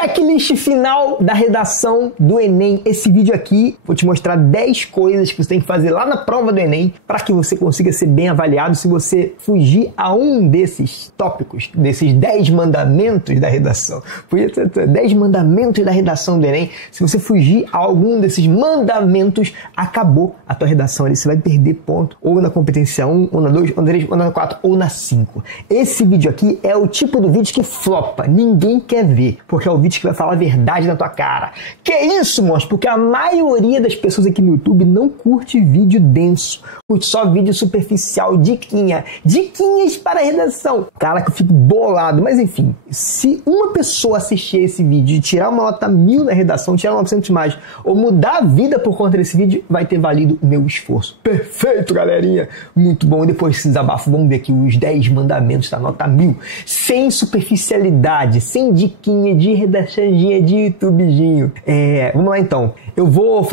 Checklist final da redação do Enem. Esse vídeo aqui, vou te mostrar 10 coisas que você tem que fazer lá na prova do Enem para que você consiga ser bem avaliado. Se você fugir a um desses tópicos, desses 10 mandamentos da redação, 10 mandamentos da redação do Enem, se você fugir a algum desses mandamentos, acabou a tua redação ali. Você vai perder ponto ou na competência 1, ou na 2, ou na 3, ou na 4, ou na 5. Esse vídeo aqui é o tipo do vídeo que flopa, ninguém quer ver, porque é o vídeo que vai falar a verdade na tua cara. Que isso, monstro? Porque a maioria das pessoas aqui no YouTube não curte vídeo denso, curte só vídeo superficial, diquinhas para a redação. Cara, que eu fico bolado, mas enfim, se uma pessoa assistir esse vídeo e tirar uma nota 1000 na redação, tirar 900 mais, ou mudar a vida por conta desse vídeo, vai ter valido o meu esforço. Perfeito, galerinha! Muito bom. E depois desse desabafo, vamos ver aqui os 10 mandamentos da nota 1000. Sem superficialidade, sem diquinha de redaçãozinha de YouTubezinho. Vamos lá então. Eu vou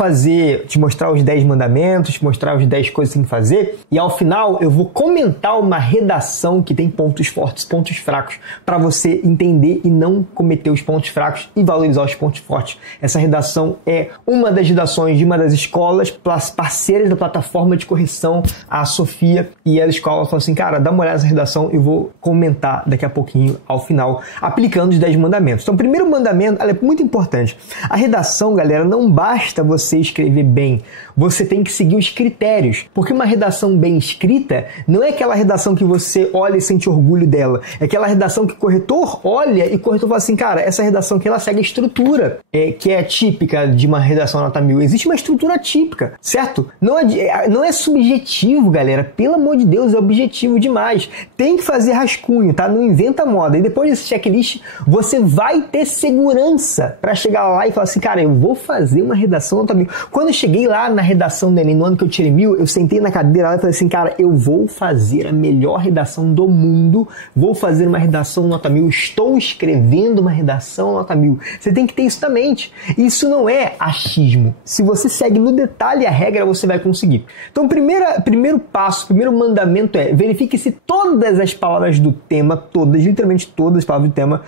te mostrar os 10 mandamentos, te mostrar os 10 coisas que tem que fazer, e ao final eu vou comentar uma redação que tem pontos fortes, pontos fracos, para você entender e não cometer os pontos fracos e valorizar os pontos fortes. Essa redação é uma das redações de uma das escolas parceiras da plataforma de correção, a Sofia, e a escola falou assim, cara, dá uma olhada nessa redação, eu vou comentar daqui a pouquinho ao final, aplicando os 10 mandamentos. Então, o primeiro mandamento, ela é muito importante. A redação, galera, não basta você escrever bem, você tem que seguir os critérios, porque uma redação bem escrita não é aquela redação que você olha e sente orgulho dela, é aquela redação que o corretor olha e o corretor fala assim, cara, essa redação aqui, ela segue a estrutura, que é típica de uma redação nota 1000. Existe uma estrutura típica, certo? Não é subjetivo, galera, pelo amor de Deus, é objetivo demais. Tem que fazer rascunho, tá? Não inventa moda. E depois desse checklist, você vai ter segurança para chegar lá e falar assim, cara, eu vou fazer uma redação nota 1000. Quando eu cheguei lá na redação do Enem, no ano que eu tirei 1000, eu sentei na cadeira lá e falei assim, cara, eu vou fazer a melhor redação do mundo, vou fazer uma redação nota 1000, estou escrevendo uma redação nota 1000. Você tem que ter isso na mente. Isso não é achismo. Se você segue no detalhe a regra, você vai conseguir. Então, primeiro passo, primeiro mandamento é verifique se todas as palavras do tema, todas, literalmente todas as palavras do tema,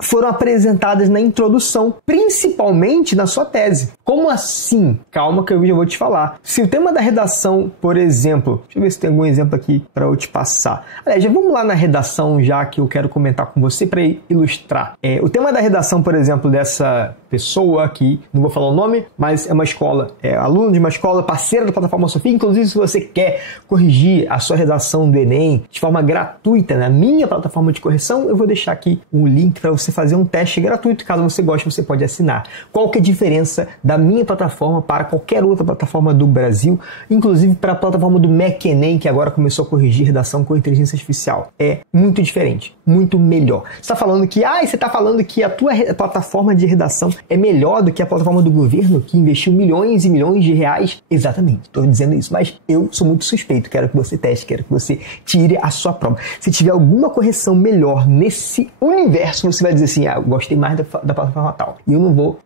foram apresentadas na introdução, principalmente na sua tese. Como assim? Calma que eu já vou te falar. Se o tema da redação, por exemplo, deixa eu ver se tem algum exemplo aqui para eu te passar. Aliás, já vamos lá na redação já que eu quero comentar com você para ilustrar. O tema da redação, por exemplo, dessa pessoa aqui, não vou falar o nome, mas é uma escola, é aluno de uma escola parceira da plataforma Sofia. Inclusive, se você quer corrigir a sua redação do Enem de forma gratuita na minha plataforma de correção, eu vou deixar aqui um link para você fazer um teste gratuito. Caso você goste, você pode assinar. Qual que é a diferença da minha plataforma para qualquer outra plataforma do Brasil, inclusive para a plataforma do MEC-ENEM, que agora começou a corrigir redação com inteligência artificial? É muito diferente, muito melhor. Você está falando que a tua plataforma de redação é melhor do que a plataforma do governo, que investiu milhões e milhões de reais? Exatamente, estou dizendo isso, mas eu sou muito suspeito, quero que você teste, quero que você tire a sua prova. Se tiver alguma correção melhor nesse universo, você vai dizer assim, eu gostei mais da plataforma tal. E eu não vou,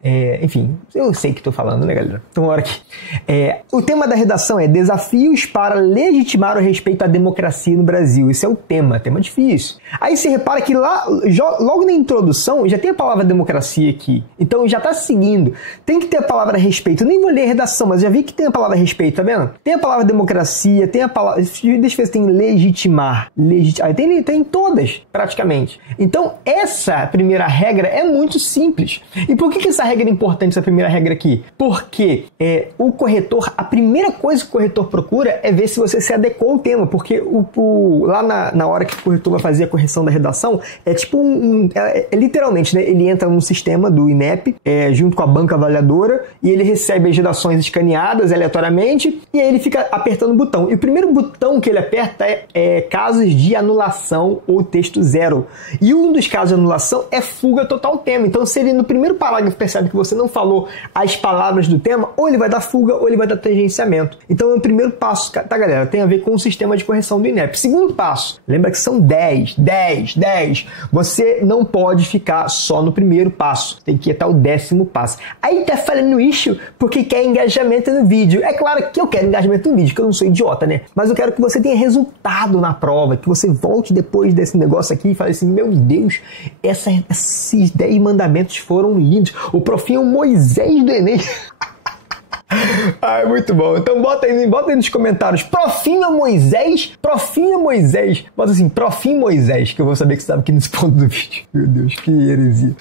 enfim, eu sei que estou falando, né, galera? Então, bora aqui. O tema da redação é desafios para legitimar o respeito à democracia no Brasil. Esse é o tema difícil. Aí você repara que lá, logo na introdução, já tem a palavra democracia aqui. Então, já está seguindo. Tem que ter a palavra respeito. Eu nem vou ler a redação, mas já vi que tem a palavra respeito, tá vendo? Tem a palavra democracia, tem a palavra... Deixa eu ver se tem legitimar. Tem todas, praticamente. Então, essa primeira regra é muito simples. E por que essa regra é importante, essa primeira regra aqui? Porque o corretor, a primeira coisa que o corretor procura é ver se você se adequou ao tema, porque lá na hora que o corretor vai fazer a correção da redação, é tipo literalmente, né? Ele entra no sistema do INEP, junto com a banca avaliadora, e ele recebe as redações escaneadas aleatoriamente, e aí ele fica apertando o botão. E o primeiro botão que ele aperta é casos de anulação ou texto zero. E um dos casos de anulação é fuga total tema. Então, se ele no primeiro parágrafo percebe que você não falou as palavras do tema, ou ele vai dar fuga ou ele vai dar tangenciamento. Então, é o primeiro passo, tá, galera? Tem a ver com o sistema de correção do INEP. Segundo passo, lembra que são 10. Você não pode ficar só no primeiro passo. Tem que ir até o 10º passo. Aí tá falando isso porque quer engajamento no vídeo. É claro que eu quero engajamento no vídeo, que eu não sou idiota, né? Mas eu quero que você tenha resultado na prova, que você volte depois desse negócio aqui e fale assim, meu Deus, esses 10 mandamentos foram lindos. O profinho Moisés do Enem. Ai, muito bom. Então bota aí nos comentários. Profinho Moisés? Profinho Moisés. Bota assim, Profinho Moisés, que eu vou saber que você estava aqui nesse ponto do vídeo. Meu Deus, que heresia.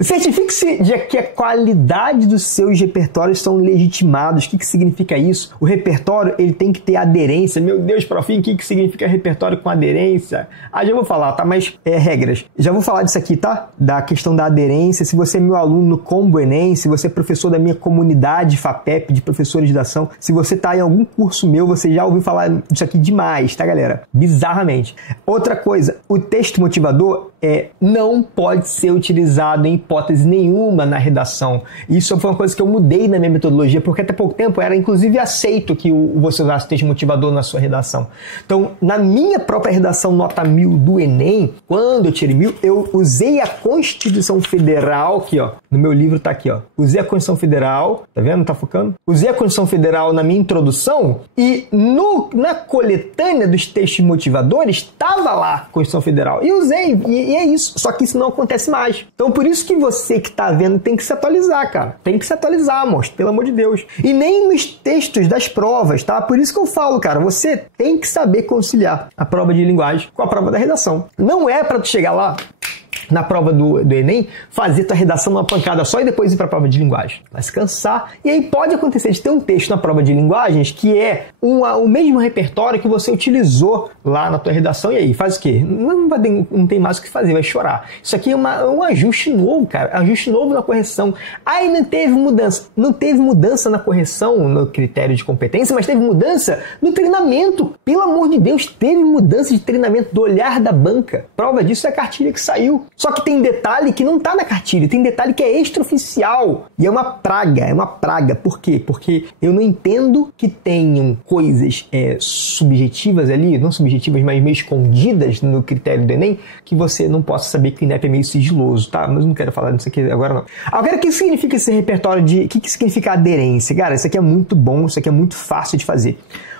Certifique-se de que a qualidade dos seus repertórios são legitimados. O que significa isso? O repertório, ele tem que ter aderência. Meu Deus, Profinho, o que significa repertório com aderência? Já vou falar, tá? Mas regras. Já vou falar disso aqui, tá? Da questão da aderência. Se você é meu aluno no Combo Enem, se você é professor da minha comunidade FAPEP, de professores de dação, se você está em algum curso meu, você já ouviu falar disso aqui demais, tá, galera? Bizarramente. Outra coisa, o texto motivador não pode ser utilizado em hipótese nenhuma na redação. Isso foi uma coisa que eu mudei na minha metodologia, porque até pouco tempo era inclusive aceito que você usasse texto motivador na sua redação. Então, na minha própria redação nota 1000 do Enem, quando eu tirei 1000, eu usei a Constituição Federal, aqui ó, no meu livro tá aqui ó, usei a Constituição Federal, tá vendo? Tá focando? Usei a Constituição Federal na minha introdução e na coletânea dos textos motivadores estava lá a Constituição Federal. E usei, e é isso. Só que isso não acontece mais. Então, por isso que você que está vendo tem que se atualizar, cara. Tem que se atualizar, monstro, pelo amor de Deus. E nem nos textos das provas, tá? Por isso que eu falo, cara, você tem que saber conciliar a prova de linguagem com a prova da redação. Não é para tu chegar lá na prova do Enem, fazer tua redação numa pancada só e depois ir para a prova de linguagem. Vai se cansar. E aí pode acontecer de ter um texto na prova de linguagens que é o mesmo repertório que você utilizou lá na tua redação. E aí, faz o quê? Não tem mais o que fazer, vai chorar. Isso aqui é um ajuste novo, cara. Ajuste novo na correção. Aí não teve mudança. Não teve mudança na correção, no critério de competência, mas teve mudança no treinamento. Pelo amor de Deus, teve mudança de treinamento do olhar da banca. Prova disso é a cartilha que saiu. Só que tem detalhe que não está na cartilha, tem detalhe que é extraoficial. E é uma praga, é uma praga. Por quê? Porque eu não entendo que tenham coisas subjetivas ali, não subjetivas, mas meio escondidas no critério do Enem, que você não possa saber que o INEP é meio sigiloso, tá? Mas eu não quero falar disso aqui agora não. Agora, o que significa esse repertório o que significa aderência? Cara, isso aqui é muito bom, isso aqui é muito fácil de fazer.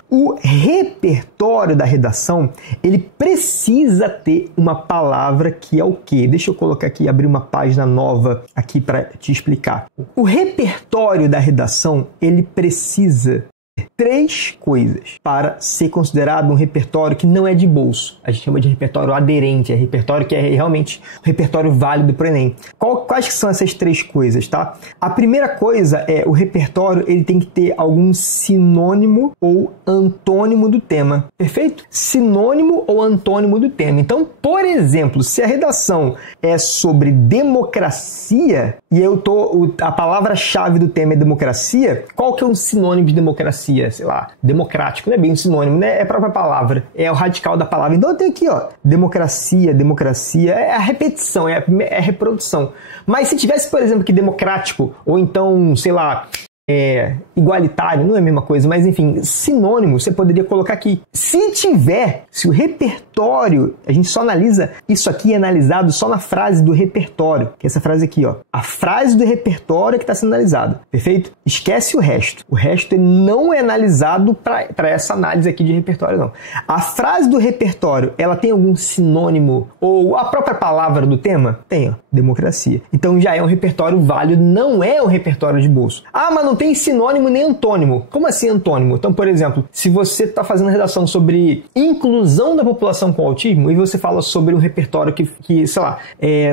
O repertório da redação, ele precisa ter uma palavra que é o quê? Deixa eu colocar aqui, abrir uma página nova aqui para te explicar. O repertório da redação, ele precisa ter 3 coisas para ser considerado um repertório que não é de bolso. A gente chama de repertório aderente, é repertório que é realmente um repertório válido para o Enem. Quais que são essas 3 coisas, tá? A primeira coisa é o repertório, ele tem que ter algum sinônimo ou antônimo do tema. Perfeito? Sinônimo ou antônimo do tema. Então, por exemplo, se a redação é sobre democracia e a palavra-chave do tema é democracia, qual que é um sinônimo de democracia? Sei lá, democrático, não é bem um sinônimo, né? É a própria palavra, é o radical da palavra. Então eu tenho aqui, ó, democracia, é a repetição, é a reprodução. Mas se tivesse, por exemplo, que democrático, ou então, sei lá, igualitário, não é a mesma coisa, mas enfim, sinônimo, você poderia colocar aqui. Se o repertório, a gente só analisa, isso aqui é analisado só na frase do repertório, que é essa frase aqui, ó. A frase do repertório é que está sendo analisada, perfeito? Esquece o resto. O resto não é analisado para essa análise aqui de repertório, não. A frase do repertório, ela tem algum sinônimo ou a própria palavra do tema? Tem, ó, democracia. Então já é um repertório válido, não é um repertório de bolso. Mas não tem sinônimo nem antônimo. Como assim antônimo? Então, por exemplo, se você está fazendo redação sobre inclusão da população com autismo e você fala sobre um repertório que sei lá,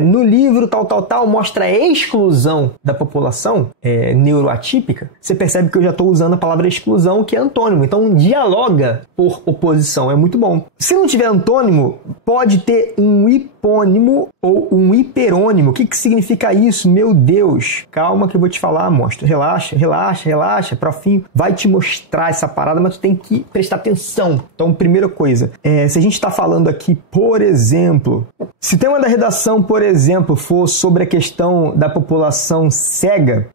no livro tal, mostra a exclusão da população neuroatípica, você percebe que eu já estou usando a palavra exclusão, que é antônimo. Então, dialoga por oposição. É muito bom. Se não tiver antônimo, pode ter um hipônimo ou um hiperônimo. O que significa isso? Meu Deus! Calma que eu vou te falar, monstro. Relaxa, profinho vai te mostrar essa parada, mas tu tem que prestar atenção. Então, primeira coisa, se a gente está falando aqui, por exemplo, se o tema da redação, por exemplo, for sobre a questão da população cega,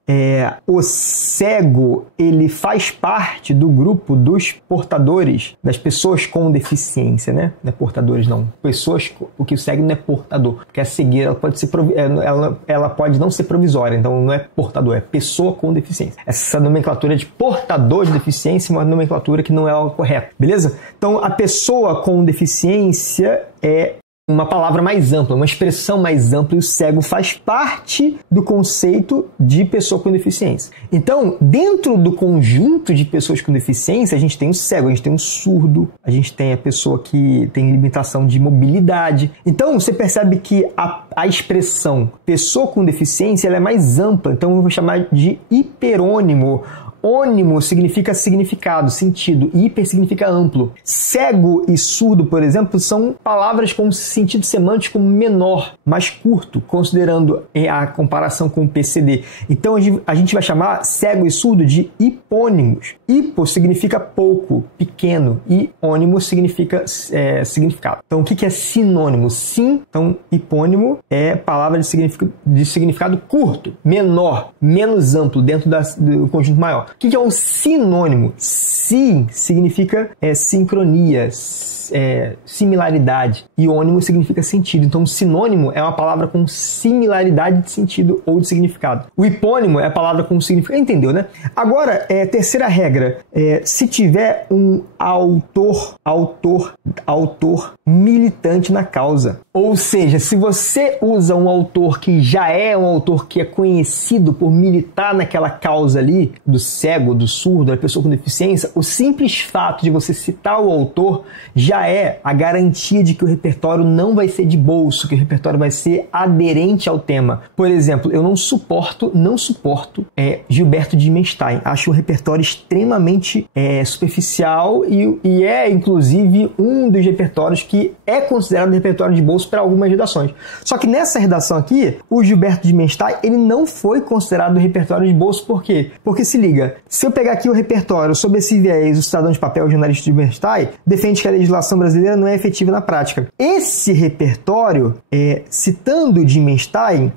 o cego, ele faz parte do grupo dos portadores, das pessoas com deficiência, né? Não é portadores, não. Pessoas, o que o cego não é portador, porque a cegueira ela pode ser ela pode não ser provisória, então não é portador, é pessoa com deficiência. Essa nomenclatura de portador de deficiência é uma nomenclatura que não é a correta, beleza? Então, a pessoa com deficiência é uma palavra mais ampla, uma expressão mais ampla, e o cego faz parte do conceito de pessoa com deficiência. Então, dentro do conjunto de pessoas com deficiência, a gente tem o cego, a gente tem o surdo, a gente tem a pessoa que tem limitação de mobilidade. Então, você percebe que a expressão pessoa com deficiência ela é mais ampla, então eu vou chamar de hiperônimo. Ônimo significa significado, sentido, e hiper significa amplo. Cego e surdo, por exemplo, são palavras com sentido semântico menor, mais curto, considerando a comparação com o PCD. Então a gente vai chamar cego e surdo de hipônimos. Hipo significa pouco, pequeno, e ônimo significa significado. Então o que é sinônimo? Sim, então hipônimo é palavra de significado curto, menor, menos amplo, dentro do conjunto maior. O que é um sinônimo? Sim significa sincronia, similaridade, e ônimo significa sentido. Então, sinônimo é uma palavra com similaridade de sentido ou de significado. O hipônimo é a palavra com significado. Entendeu, né? Agora, terceira regra, se tiver um autor militante na causa. Ou seja, se você usa um autor que já é um autor que é conhecido por militar naquela causa ali, do cego, do surdo, da pessoa com deficiência, o simples fato de você citar o autor já é a garantia de que o repertório não vai ser de bolso, que o repertório vai ser aderente ao tema. Por exemplo, eu não suporto Gilberto Dimenstein. Acho o repertório extremamente superficial e é, inclusive, um dos repertórios que é considerado repertório de bolso para algumas redações. Só que nessa redação aqui, o Gilberto Dimenstein, ele não foi considerado repertório de bolso. Por quê? Porque se liga, se eu pegar aqui o repertório sobre esse viés, o Cidadão de Papel, o jornalista Dimenstein, defende que a legislação brasileira não é efetiva na prática. Esse repertório, citando o Dimenstein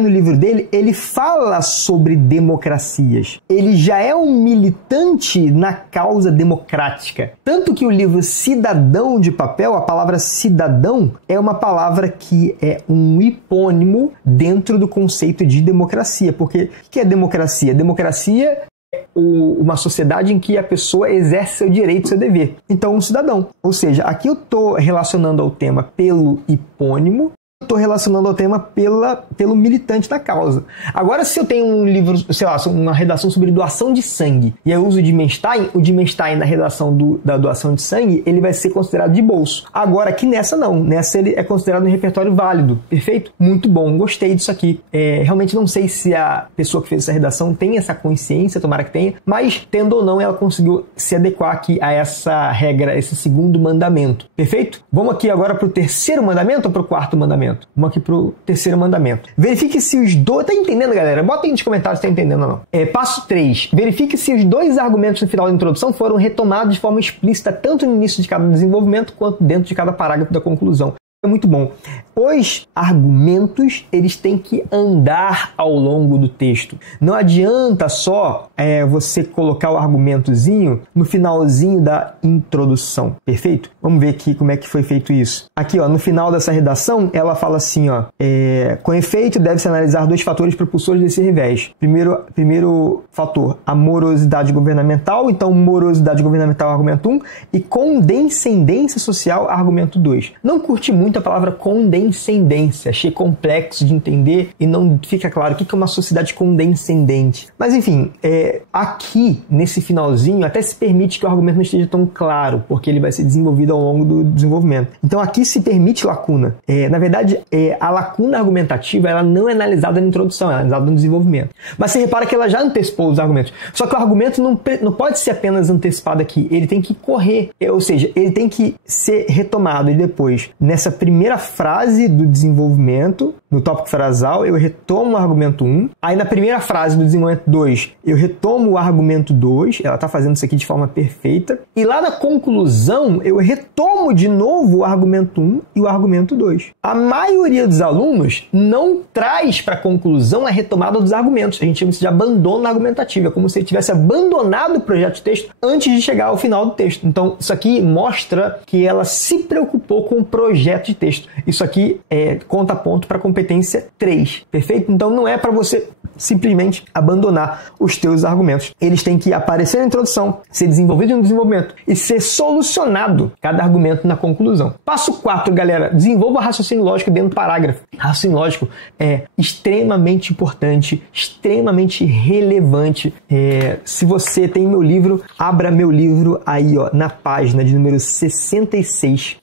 no livro dele, ele fala sobre democracias. Ele já é um militante na causa democrática. Tanto que o livro Cidadão de Papel, a palavra cidadão, é uma palavra que é um hipônimo dentro do conceito de democracia. Porque o que é democracia? Democracia é uma sociedade em que a pessoa exerce seu direito, seu dever. Então, um cidadão. Ou seja, aqui eu estou relacionando ao tema pelo hipônimo, estou relacionando ao tema pelo militante da causa. Agora, se eu tenho um livro, sei lá, uma redação sobre doação de sangue, e eu uso o Dimenstein na redação da doação de sangue, ele vai ser considerado de bolso. Agora, aqui nessa não. Nessa ele é considerado um repertório válido. Perfeito? Muito bom. Gostei disso aqui. Realmente não sei se a pessoa que fez essa redação tem essa consciência, tomara que tenha, mas, tendo ou não, ela conseguiu se adequar aqui a essa regra, esse segundo mandamento. Perfeito? Vamos aqui agora para o terceiro mandamento ou para o quarto mandamento? Vamos aqui pro terceiro mandamento. Verifique se os dois... Tá entendendo, galera? Bota aí nos comentários se tá entendendo ou não. Passo 3. Verifique se os dois argumentos no final da introdução foram retomados de forma explícita tanto no início de cada desenvolvimento quanto dentro de cada parágrafo da conclusão. É muito bom. Os argumentos, eles têm que andar ao longo do texto. Não adianta só você colocar o argumentozinho no finalzinho da introdução. Perfeito? Vamos ver aqui como é que foi feito isso. Aqui, ó, no final dessa redação, ela fala assim, ó, com efeito, deve-se analisar dois fatores propulsores desse revés. Primeiro fator, a morosidade governamental. Então, morosidade governamental, argumento 1. E condescendência social, argumento 2. Não curti muito a palavra condescendência. Achei complexo de entender e não fica claro o que é uma sociedade condescendente. Mas, enfim, aqui, nesse finalzinho, até se permite que o argumento não esteja tão claro, porque ele vai ser desenvolvido ao longo do desenvolvimento. Então, aqui se permite lacuna. Na verdade, a lacuna argumentativa ela não é analisada na introdução, ela é analisada no desenvolvimento. Mas você repara que ela já antecipou os argumentos. Só que o argumento não pode ser apenas antecipado aqui. Ele tem que correr. Ou seja, ele tem que ser retomado e depois, nessa primeira frase do desenvolvimento, no tópico frasal, eu retomo o argumento 1. Aí, na primeira frase do desenvolvimento 2, eu retomo o argumento 2. Ela está fazendo isso aqui de forma perfeita. E lá na conclusão, eu retomo de novo o argumento 1 e o argumento 2. A maioria dos alunos não traz para a conclusão a retomada dos argumentos. A gente chama isso de abandono argumentativo. É como se ele tivesse abandonado o projeto de texto antes de chegar ao final do texto. Então, isso aqui mostra que ela se preocupou com o projeto de texto. Isso aqui conta ponto para competência 3, perfeito? Então não é para você simplesmente abandonar os teus argumentos. Eles têm que aparecer na introdução, ser desenvolvido no desenvolvimento e ser solucionado cada argumento na conclusão. Passo 4, galera, desenvolva raciocínio lógico dentro do parágrafo. Raciocínio lógico é extremamente importante, extremamente relevante. Se você tem meu livro, abra meu livro aí, ó, na página de número 66.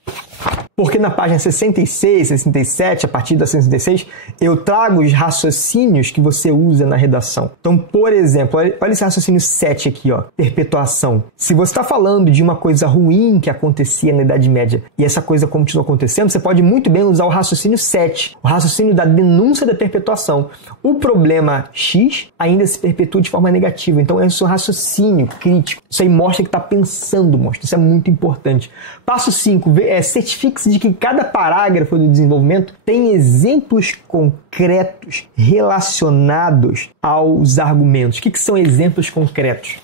Porque na página 66, 67, a partir da 66, eu trago os raciocínios que você usa na redação. Então, por exemplo, olha esse raciocínio 7 aqui, ó, perpetuação. Se você está falando de uma coisa ruim que acontecia na Idade Média e essa coisa continua acontecendo, você pode muito bem usar o raciocínio 7, o raciocínio da denúncia da perpetuação. O problema X ainda se perpetua de forma negativa. Então, esse é o raciocínio crítico. Isso aí mostra que está pensando, mostra. Isso é muito importante. Passo 5, certifique-se de que cada parágrafo do desenvolvimento tem exemplos concretos relacionados aos argumentos. O que são exemplos concretos?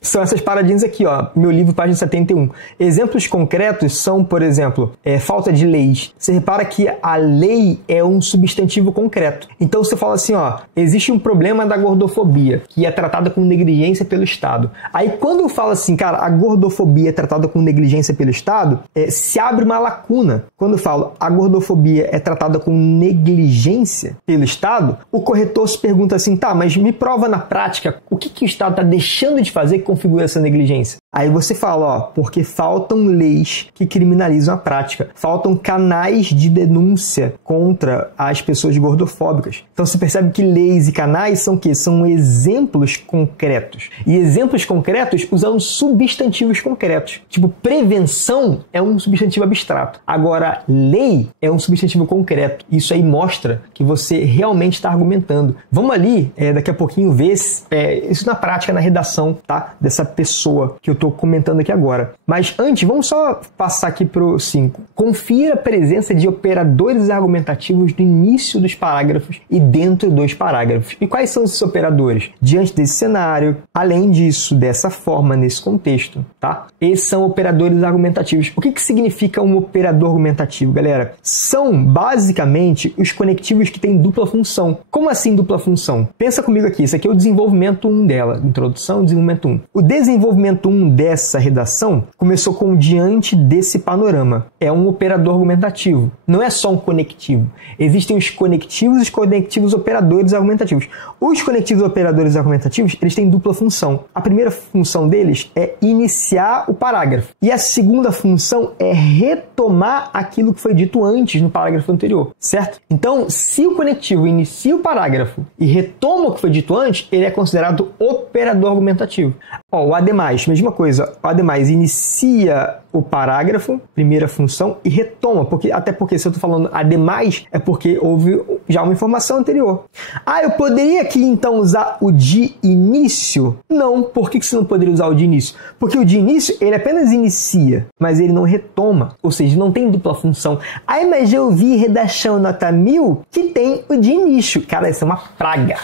São essas paradinhas aqui, ó, meu livro, página 71. Exemplos concretos são, por exemplo, falta de leis. Você repara que a lei é um substantivo concreto. Então você fala assim, ó, existe um problema da gordofobia, que é tratada com negligência pelo Estado. Aí quando eu falo assim, cara, a gordofobia é tratada com negligência pelo Estado, se abre uma lacuna. Quando eu falo a gordofobia é tratada com negligência pelo Estado, o corretor se pergunta assim, tá, mas me prova na prática o que o Estado está deixando de fazer que configura essa negligência. Aí você fala, ó, porque faltam leis que criminalizam a prática, faltam canais de denúncia contra as pessoas gordofóbicas. Então você percebe que leis e canais são o quê? São exemplos concretos. E exemplos concretos usam substantivos concretos. Tipo, prevenção é um substantivo abstrato. Agora, lei é um substantivo concreto. Isso aí mostra que você realmente está argumentando. Vamos ali, daqui a pouquinho, ver isso na prática, na redação, tá? Dessa pessoa que eu estou comentando aqui agora. Mas antes, vamos só passar aqui para o 5. Confira a presença de operadores argumentativos no início dos parágrafos e dentro dos parágrafos. E quais são esses operadores? Diante desse cenário, além disso, dessa forma, nesse contexto, tá? Esses são operadores argumentativos. O que significa um operador argumentativo, galera? São, basicamente, os conectivos que têm dupla função. Como assim dupla função? Pensa comigo aqui, isso aqui é o desenvolvimento 1 dela, introdução e desenvolvimento 1. O desenvolvimento 1 dessa redação começou com diante desse panorama. É um operador argumentativo. Não é só um conectivo. Existem os conectivos e os conectivos operadores argumentativos. Os conectivos operadores argumentativos, eles têm dupla função. A primeira função deles é iniciar o parágrafo. E a segunda função é retomar aquilo que foi dito antes no parágrafo anterior, certo? Então, se o conectivo inicia o parágrafo e retoma o que foi dito antes, ele é considerado operador argumentativo. Ó, o ademais, mesma coisa. O ademais inicia o parágrafo, primeira função, e retoma. Até porque se eu estou falando ademais, é porque houve já uma informação anterior. Ah, eu poderia aqui então usar o de início? Não. Por que você não poderia usar o de início? Porque o de início, ele apenas inicia, mas ele não retoma. Ou seja, não tem dupla função. Aí, mas eu vi redação nota 1000 que tem o de início. Cara, isso é uma praga.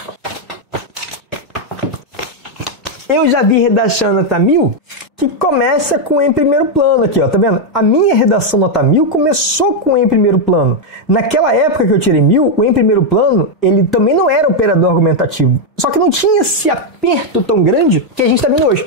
Eu já vi redação nota 1000 que começa com em primeiro plano aqui, ó, tá vendo? A minha redação nota 1000 começou com em primeiro plano. Naquela época que eu tirei 1000, o em primeiro plano, ele também não era operador argumentativo. Só que não tinha esse aperto tão grande que a gente está vendo hoje.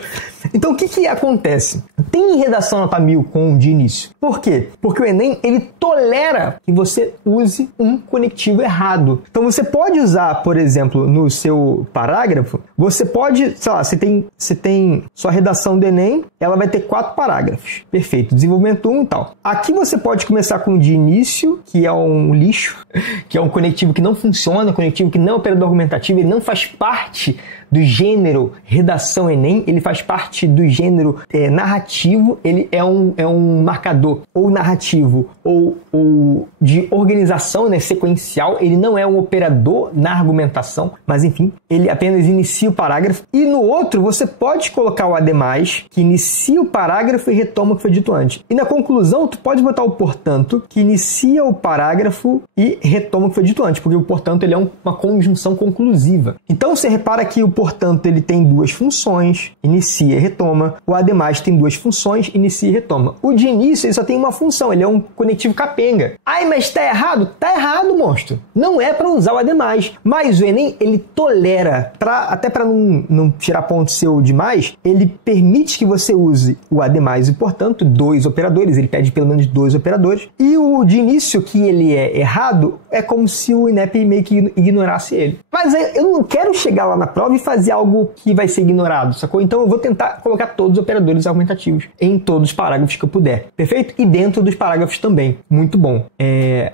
Então, o que acontece? Tem redação nota 1000 com de início. Por quê? Porque o Enem, ele tolera que você use um conectivo errado. Então, você pode usar, por exemplo, no seu parágrafo, você pode, sei lá, você tem sua redação do Enem, ela vai ter 4 parágrafos. Perfeito. Desenvolvimento 1 e tal. Aqui você pode começar com o de início, que é um lixo, que é um conectivo que não funciona, um conectivo que não é operador argumentativo, ele não faz parte do gênero redação Enem, ele faz parte do gênero narrativo, ele é um marcador ou narrativo ou de organização, né, sequencial, ele não é um operador na argumentação, mas enfim, ele apenas inicia o parágrafo. E no outro, você pode colocar o ademais, que inicia o parágrafo e retoma o que foi dito antes. E na conclusão, tu pode botar o portanto, que inicia o parágrafo e retoma o que foi dito antes, porque o portanto ele é uma conjunção conclusiva. Então você repara que o portanto, ele tem duas funções, inicia e retoma. O ademais tem duas funções, inicia e retoma. O de início, ele só tem uma função, ele é um conectivo capenga. Ai, mas tá errado? Tá errado, monstro. Não é para usar o ademais. Mas o Enem, ele tolera, até para não tirar ponto seu demais, ele permite que você use o ademais e, portanto, dois operadores. Ele pede pelo menos dois operadores. E o de início, que ele é errado, é como se o INEP meio que ignorasse ele. Mas eu não quero chegar lá na prova e fazer algo que vai ser ignorado, sacou? Então eu vou tentar colocar todos os operadores argumentativos em todos os parágrafos que eu puder, perfeito? E dentro dos parágrafos também, muito bom.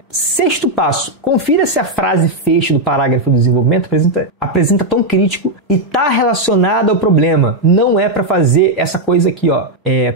Sexto passo, confira se a frase fecho do parágrafo do desenvolvimento apresenta tom crítico e está relacionada ao problema. Não é para fazer essa coisa aqui, ó.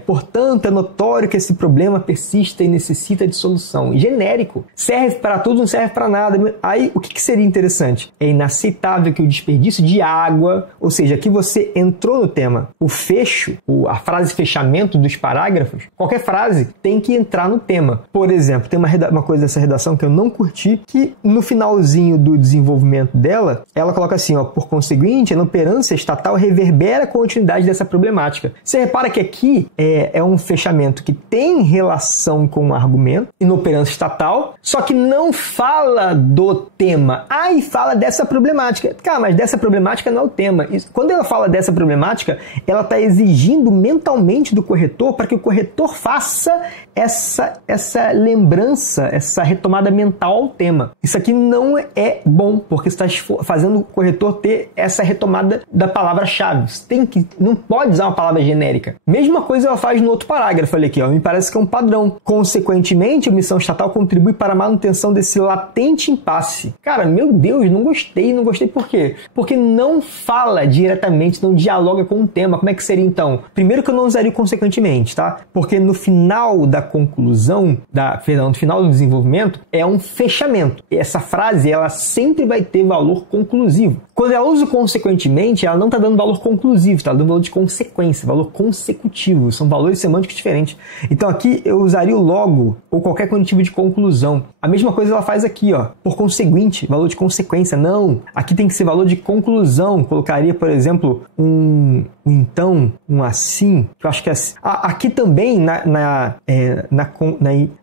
Portanto, é notório que esse problema persista e necessita de solução. Genérico. Serve para tudo, não serve para nada. Aí, o que seria interessante? É inaceitável que o desperdício de água, ou seja, que você entrou no tema, o fecho, a frase fechamento dos parágrafos, qualquer frase tem que entrar no tema. Por exemplo, tem uma coisa dessa redação que eu não curti, que no finalzinho do desenvolvimento dela, ela coloca assim, ó, por conseguinte, a inoperância estatal reverbera a continuidade dessa problemática. Você repara que aqui é um fechamento que tem relação com o argumento, inoperância estatal, só que não fala do tema. E fala dessa problemática. Cara, mas dessa problemática não é o tema. Quando ela fala dessa problemática, ela está exigindo mentalmente do corretor para que o corretor faça essa lembrança, essa retomada mental ao tema. Isso aqui não é bom, porque você está fazendo o corretor ter essa retomada da palavra-chave. Não pode usar uma palavra genérica. Mesma coisa ela faz no outro parágrafo, olha aqui, ó, me parece que é um padrão. Consequentemente, a omissão estatal contribui para a manutenção desse latente impasse. Cara, meu Deus, não gostei por quê? Porque não fala diretamente, não dialoga com o tema. Como é que seria então? Primeiro que eu não usaria consequentemente, tá? Porque no final da conclusão, no final do desenvolvimento, é um fechamento. E essa frase, ela sempre vai ter valor conclusivo. Quando ela usa consequentemente, ela não está dando valor conclusivo, está dando valor de consequência, valor consecutivo. São valores semânticos diferentes. Então aqui eu usaria o logo ou qualquer conectivo de conclusão. A mesma coisa ela faz aqui, ó, por conseguinte, valor de consequência. Não, aqui tem que ser valor de conclusão. Colocaria, por exemplo, um então, um assim, que eu acho que é assim. Aqui também,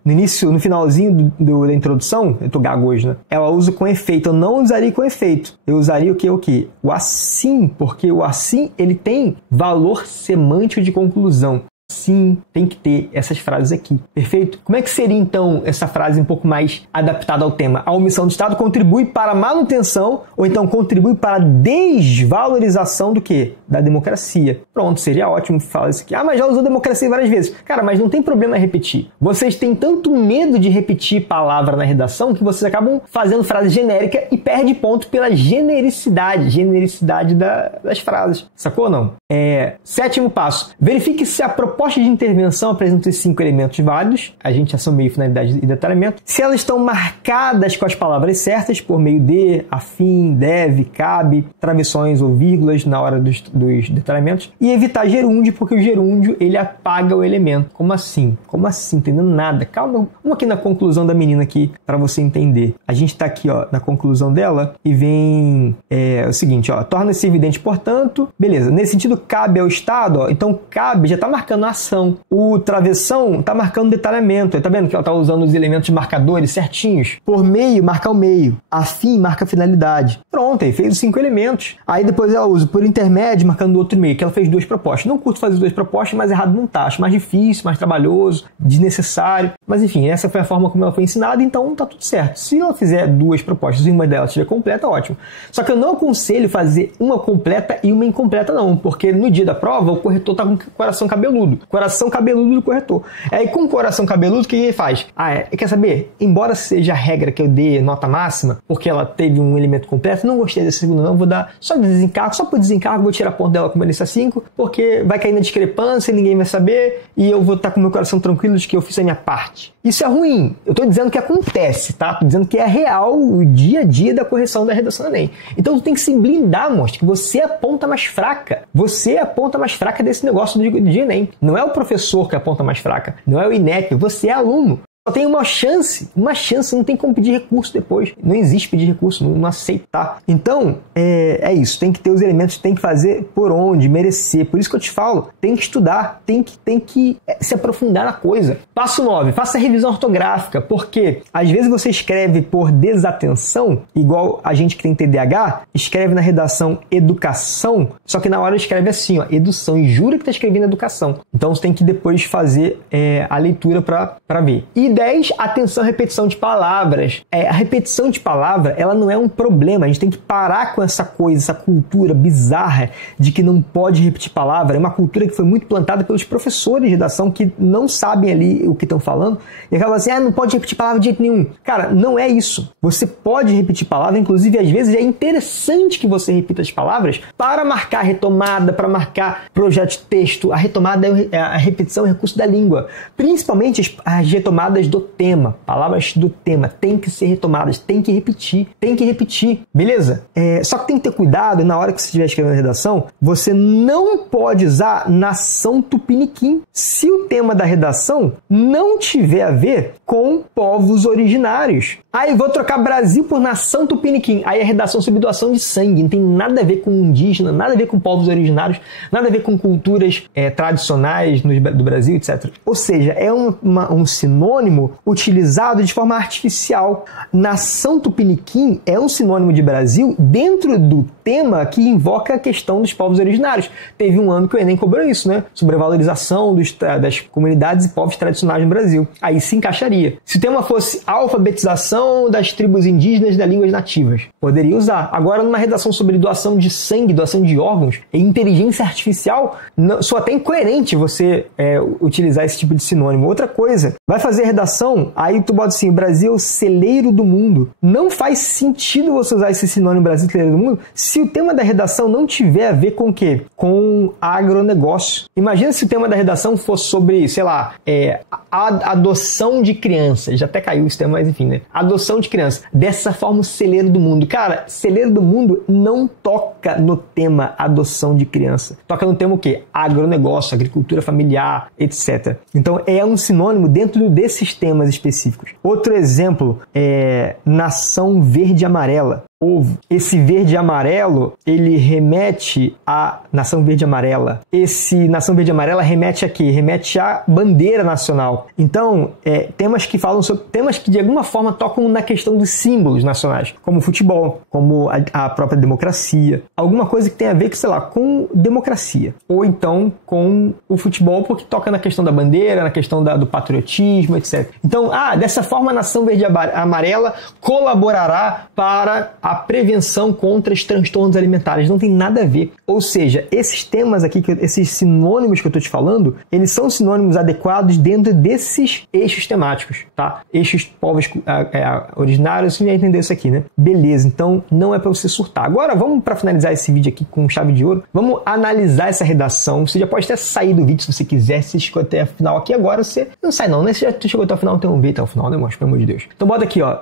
no início, no finalzinho da introdução, eu tô gago hoje, né? Ela usa com efeito. Eu não usaria com efeito. Eu usaria o quê? O assim, porque o assim, ele tem valor semântico de conclusão. Sim, tem que ter essas frases aqui, perfeito? Como é que seria, então, essa frase um pouco mais adaptada ao tema? A omissão do Estado contribui para a manutenção ou então contribui para a desvalorização do quê? Da democracia. Pronto, seria ótimo falar isso aqui. Mas já usou democracia várias vezes. Cara, mas não tem problema repetir. Vocês têm tanto medo de repetir palavra na redação que vocês acabam fazendo frase genérica e perde ponto pela genericidade das frases. Sacou ou não? Sétimo passo. Verifique se a proposta de intervenção apresenta os 5 elementos válidos, agentiação, meio, finalidade e detalhamento. Se elas estão marcadas com as palavras certas, por meio de, afim, deve, cabe, travessões ou vírgulas na hora dos detalhamentos. E evitar gerúndio, porque o gerúndio, ele apaga o elemento. Como assim? Como assim? Entendendo nada. Calma, vamos aqui na conclusão da menina aqui, para você entender. A gente está aqui, ó, na conclusão dela e vem o seguinte, ó, torna-se evidente, portanto, beleza, nesse sentido, cabe ao Estado, ó, então cabe, já está marcando a ação. O travessão está marcando o detalhamento. Tá vendo que ela está usando os elementos marcadores certinhos? Por meio, marca o meio. Afim, marca a finalidade. Pronto, aí fez os 5 elementos. Aí depois ela usa por intermédio, marcando o outro meio, que ela fez 2 propostas. Não curto fazer 2 propostas, mas errado não tá. Acho mais difícil, mais trabalhoso, desnecessário. Mas enfim, essa foi a forma como ela foi ensinada, então tá tudo certo. Se ela fizer 2 propostas e uma delas estiver completa, ótimo. Só que eu não aconselho fazer uma completa e uma incompleta não, porque no dia da prova o corretor tá com o coração cabeludo. Coração cabeludo do corretor. Aí com o coração cabeludo, o que ele faz? Quer saber? Embora seja a regra que eu dê nota máxima, porque ela teve um elemento completo, não gostei desse segundo não, vou dar só de desencargo, só por desencargo, vou tirar ponto dela com uma lista 5, porque vai cair na discrepância, ninguém vai saber, e eu vou estar com o meu coração tranquilo de que eu fiz a minha parte. Isso é ruim. Eu tô dizendo que acontece, tá? Tô dizendo que é real o dia a dia da correção da redação do Enem. Então tu tem que se blindar, mostra que você é a ponta mais fraca. Você é a ponta mais fraca desse negócio de Enem. Não é o professor que é a ponta mais fraca, não é o INEP, você é aluno. Só tem uma chance, não tem como pedir recurso depois. Não existe pedir recurso, não aceitar. Então, é isso, tem que ter os elementos, tem que fazer por onde, merecer. Por isso que eu te falo, tem que estudar, tem que se aprofundar na coisa. Passo 9, faça revisão ortográfica, porque às vezes você escreve por desatenção, igual a gente que tem TDAH, escreve na redação educação, só que na hora escreve assim, ó, educação, e jura que está escrevendo educação. Então você tem que depois fazer a leitura para ver. E 10, atenção à repetição de palavras. A repetição de palavra, ela não é um problema. A gente tem que parar com essa coisa, essa cultura bizarra de que não pode repetir palavra. É uma cultura que foi muito plantada pelos professores de redação que não sabem ali o que estão falando e acabam assim, não pode repetir palavra de jeito nenhum. Cara, não é isso. Você pode repetir palavra, inclusive às vezes é interessante que você repita as palavras para marcar retomada, para marcar projeto de texto. A retomada a repetição é um recurso da língua. Principalmente as retomadas do tema, palavras do tema, tem que ser retomadas, tem que repetir, beleza? Só que tem que ter cuidado, na hora que você estiver escrevendo a redação, você não pode usar nação tupiniquim se o tema da redação não tiver a ver com povos originários. Aí vou trocar Brasil por nação tupiniquim, aí a redação sobre doação de sangue, não tem nada a ver com indígena, nada a ver com povos originários, nada a ver com culturas tradicionais do Brasil, etc. Ou seja, é um sinônimo utilizado de forma artificial. Nação tupiniquim é um sinônimo de Brasil dentro do tema que invoca a questão dos povos originários. Teve um ano que o Enem cobrou isso, né? Sobre a valorização das comunidades e povos tradicionais no Brasil. Aí se encaixaria. Se o tema fosse alfabetização das tribos indígenas das línguas nativas, poderia usar. Agora, numa redação sobre doação de sangue, doação de órgãos, inteligência artificial, só até incoerente você utilizar esse tipo de sinônimo. Outra coisa, vai fazer redação, aí tu bota assim, o Brasil é o celeiro do mundo. Não faz sentido você usar esse sinônimo Brasil celeiro do mundo se o tema da redação não tiver a ver com o quê? Com agronegócio. Imagina se o tema da redação fosse sobre, sei lá, a adoção de crianças. Já até caiu esse tema, mas enfim, né? Adoção de crianças. Dessa forma, o celeiro do mundo. Cara, celeiro do mundo não toca no tema adoção de criança. Toca no tema o quê? Agronegócio, agricultura familiar, etc. Então, é um sinônimo dentro desses temas específicos. Outro exemplo é nação verde e amarela. Ovo. Esse verde e amarelo, ele remete à nação verde e amarela. Esse nação verde e amarela remete a quê? Remete à bandeira nacional. Então, temas que falam sobre temas que de alguma forma tocam na questão dos símbolos nacionais, como o futebol, como a própria democracia. Alguma coisa que tem a ver, sei lá, com democracia. Ou então com o futebol, porque toca na questão da bandeira, na questão do patriotismo, etc. Então, dessa forma a nação verde e amarela colaborará para a prevenção contra os transtornos alimentares. Não tem nada a ver. Ou seja, esses temas aqui, esses sinônimos que eu estou te falando, eles são sinônimos adequados dentro desses eixos temáticos, tá? Eixos povos originários, você vai entender isso aqui, né? Beleza, então não é para você surtar. Agora, vamos para finalizar esse vídeo aqui com chave de ouro. Vamos analisar essa redação. Você já pode até sair do vídeo se você quiser. Se chegou até o final aqui agora, você não sai não, né? Se já chegou até o final, então ver até o final, né, moço? Pelo amor de Deus. Então bota aqui, ó.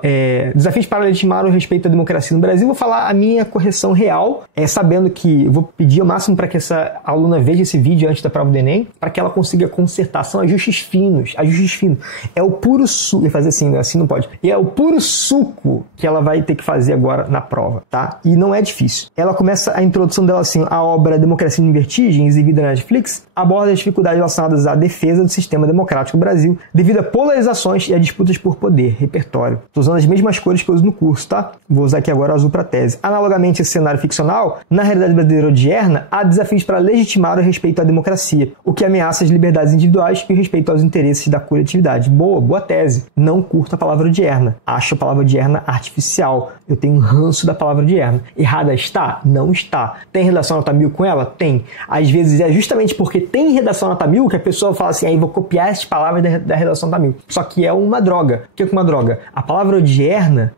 Desafios para legitimar o respeito à democracia no Brasil. Vou falar a minha correção real, sabendo que eu vou pedir ao máximo para que essa aluna veja esse vídeo antes da prova do Enem, para que ela consiga consertar. São ajustes finos. Ajustes finos. É o puro suco. Ia fazer assim, assim não pode. E é o puro suco que ela vai ter que fazer agora na prova, tá? E não é difícil. Ela começa a introdução dela assim, a obra Democracia em Vertigem, exibida na Netflix, aborda as dificuldades relacionadas à defesa do sistema democrático do Brasil, devido a polarizações e a disputas por poder, repertório. Estou usando as mesmas cores que eu uso no curso, tá? Vou usar aqui agora o azul para tese. Analogamente a esse cenário ficcional, na realidade brasileira odierna, há desafios para legitimar o respeito à democracia, o que ameaça as liberdades individuais e o respeito aos interesses da coletividade. Boa tese. Não curto a palavra odierna. Acho a palavra odierna artificial. Eu tenho um ranço da palavra odierna. Errada está? Não está. Tem redação nota 1000 com ela? Tem. Às vezes é justamente porque tem redação nota 1000 que a pessoa fala assim, aí vou copiar essas palavras da redação nota 1000. Só que é uma droga. O que é uma droga? A palavra odierna,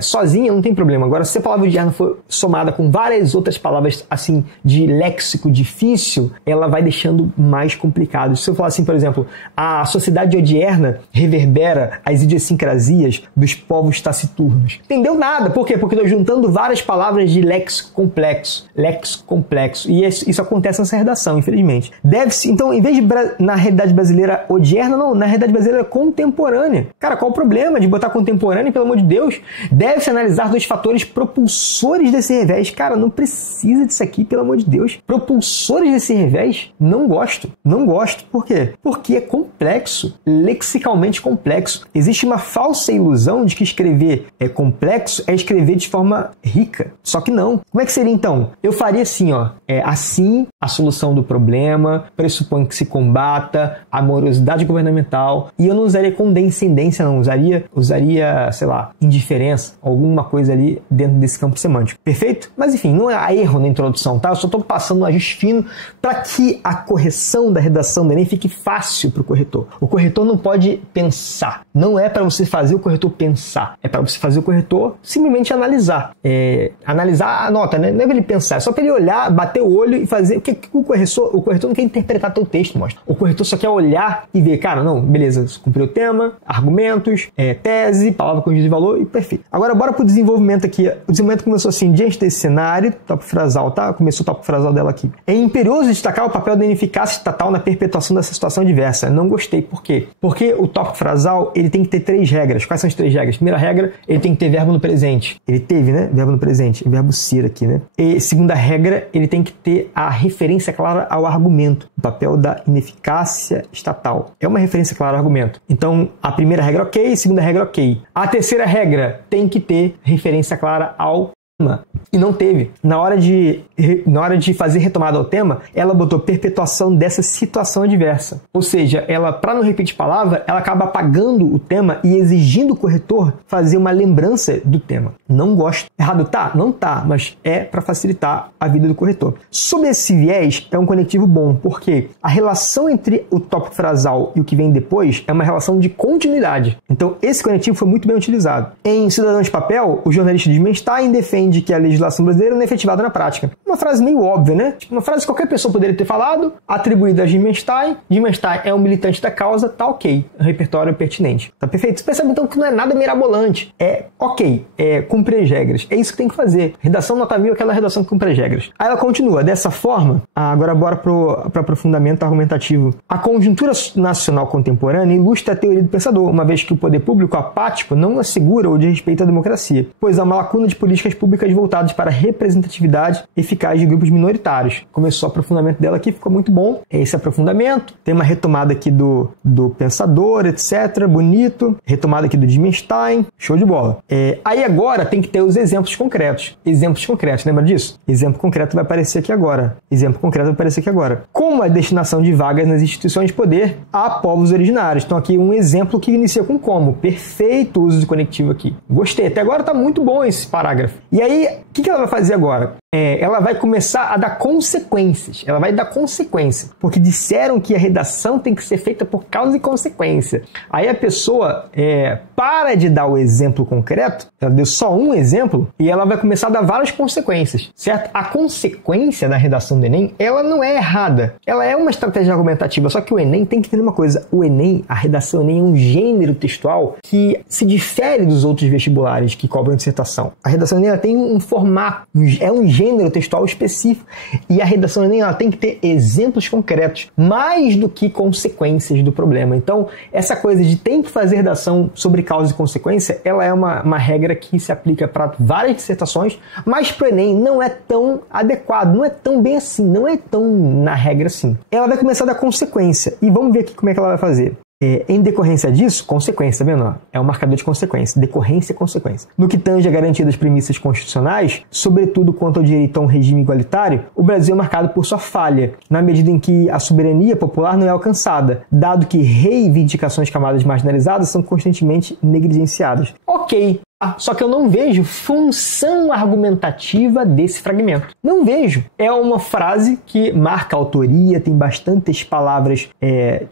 sozinha não tem problema. problema. Agora, se a palavra odierna for somada com várias outras palavras, assim, de léxico difícil, ela vai deixando mais complicado. Se eu falar assim, por exemplo, a sociedade odierna reverbera as idiosincrasias dos povos taciturnos. Entendeu nada? Por quê? Porque eu estou juntando várias palavras de léxico complexo. E isso acontece nessa redação, infelizmente. Deve-se, então, em vez de na realidade brasileira odierna, não, na realidade brasileira contemporânea. Cara, qual o problema de botar contemporânea, pelo amor de Deus? Deve-se analisar dois fatores propulsores desse revés. Cara, não precisa disso aqui, pelo amor de Deus. Propulsores desse revés? Não gosto. Não gosto. Por quê? Porque é complexo, lexicalmente complexo. Existe uma falsa ilusão de que escrever é complexo é escrever de forma rica. Só que não. Como é que seria então? Eu faria assim, ó. Assim, a solução do problema pressupõe que se combata a morosidade governamental, e eu não usaria condescendência, não. Usaria, sei lá, indiferença, alguma coisa ali dentro desse campo semântico. Perfeito? Mas enfim, não há erro na introdução, tá? Eu só estou passando um ajuste fino para que a correção da redação do Enem fique fácil para o corretor. O corretor não pode pensar. Não é para você fazer o corretor pensar. É para você fazer o corretor simplesmente analisar. Analisar a nota, né? Não é para ele pensar. É só para ele olhar, bater o olho e fazer. O que o corretor não quer interpretar teu texto, mostra. O corretor só quer olhar e ver, cara, não, beleza, cumpriu o tema, argumentos, tese, palavra com juízo de valor e perfeito. Agora, bora pro desenvolvimento aqui. O desenvolvimento começou assim, diante desse cenário, tópico frasal, tá? Começou o tópico frasal dela aqui. É imperioso destacar o papel da ineficácia estatal na perpetuação dessa situação adversa. Não gostei. Por quê? Porque o tópico frasal, ele tem que ter 3 regras. Quais são as 3 regras? Primeira regra, ele tem que ter verbo no presente. Ele teve, né? Verbo no presente. Verbo ser aqui, né? E segunda regra, ele tem que ter a referência clara ao argumento. O papel da ineficácia estatal. É uma referência clara ao argumento. Então, a primeira regra ok, a segunda regra ok. A terceira regra tem que ter referência clara ao tema. E não teve. Na hora de fazer retomada ao tema, ela botou perpetuação dessa situação adversa. Ou seja, ela, para não repetir palavra, ela acaba apagando o tema e exigindo o corretor fazer uma lembrança do tema. Não gosto. Errado tá? Não tá, mas é para facilitar a vida do corretor. Sob esse viés, é um conectivo bom, porque a relação entre o tópico frasal e o que vem depois é uma relação de continuidade. Então, esse conectivo foi muito bem utilizado. Em Cidadão de Papel, o jornalista de Menstein defende que a legislação brasileira não é efetivada na prática. Uma frase meio óbvia, né? Tipo, uma frase que qualquer pessoa poderia ter falado, atribuída a Gimenstein. Gimenstein é um militante da causa, tá ok. O repertório é pertinente. Tá perfeito? Você percebe então que não é nada mirabolante. É ok. É cumprir as regras. É isso que tem que fazer. Redação nota 1000 é aquela redação que cumpre as regras. Aí ela continua. Dessa forma, agora bora para aprofundamento argumentativo. A conjuntura nacional contemporânea ilustra a teoria do pensador, uma vez que o poder público apático não assegura ou desrespeita a democracia, pois há uma lacuna de políticas públicas voltadas para a representatividade eficaz de grupos minoritários. Começou o aprofundamento dela aqui, ficou muito bom. Esse aprofundamento. Tem uma retomada aqui do pensador, etc. Bonito. Retomada aqui do Gimenstein. Show de bola. Aí agora tem que ter os exemplos concretos. Exemplos concretos, lembra disso? Exemplo concreto vai aparecer aqui agora. Exemplo concreto vai aparecer aqui agora. Como a destinação de vagas nas instituições de poder a povos originários. Então aqui um exemplo que inicia com como. Perfeito uso de conectivo aqui. Gostei. Até agora tá muito bom esse parágrafo. E aí, o que ela vai fazer agora? Ela vai começar a dar consequências. Ela vai dar consequência. Porque disseram que a redação tem que ser feita por causa e consequência. Aí a pessoa para de dar o exemplo concreto, ela deu só um exemplo, e ela vai começar a dar várias consequências, certo? A consequência da redação do Enem, ela não é errada. Ela é uma estratégia argumentativa, só que o Enem tem que entender uma coisa. O Enem, a redação do Enem é um gênero textual que se difere dos outros vestibulares que cobram dissertação. A redação do Enem ela tem um formato, é um gênero textual específico, e a redação do Enem ela tem que ter exemplos concretos, mais do que consequências do problema. Então, essa coisa de tem que fazer redação sobre causa e consequência, ela é uma regra que se aplica para várias dissertações, mas para o Enem não é tão adequado, não é tão bem assim, não é tão na regra assim. Ela vai começar a dar consequência, e vamos ver aqui como é que ela vai fazer. Em decorrência disso, consequência, tá vendo? É um marcador de consequência. Decorrência, consequência. No que tange a garantia das premissas constitucionais, sobretudo quanto ao direito a um regime igualitário, o Brasil é marcado por sua falha, na medida em que a soberania popular não é alcançada, dado que reivindicações de camadas marginalizadas são constantemente negligenciadas. Ok. Só que eu não vejo função argumentativa desse fragmento. Não vejo. É uma frase que marca a autoria, tem bastantes palavras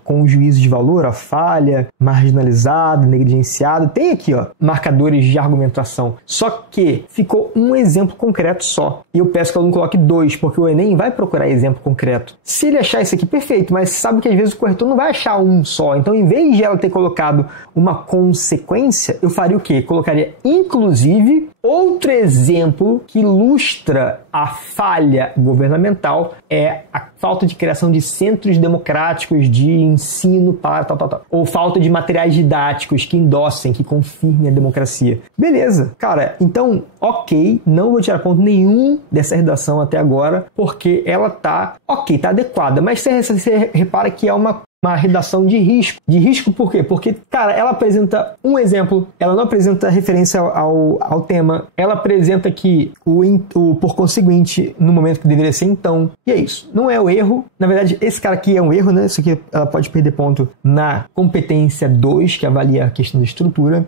com juízo de valor, a falha, marginalizado, negligenciado. Tem aqui, marcadores de argumentação. Só que ficou um exemplo concreto só. E eu peço que o aluno coloque 2, porque o Enem vai procurar exemplo concreto. Se ele achar isso aqui, perfeito, mas sabe que às vezes o corretor não vai achar um só. Então, em vez de ela ter colocado uma consequência, eu faria o quê? Colocaria, inclusive, outro exemplo que ilustra a falha governamental é a falta de criação de centros democráticos de ensino para tal. Ou falta de materiais didáticos que endossem, que confirmem a democracia. Beleza, cara, então, ok, não vou tirar ponto nenhum dessa redação até agora, porque ela tá adequada, mas você repara que é uma redação de risco. De risco por quê? Porque, cara, ela apresenta um exemplo, ela não apresenta referência ao tema, ela apresenta que o por conseguinte, no momento que deveria ser então, e é isso. Não é o erro. Na verdade, esse cara aqui é um erro, né? Isso aqui ela pode perder ponto na competência 2, que avalia a questão da estrutura.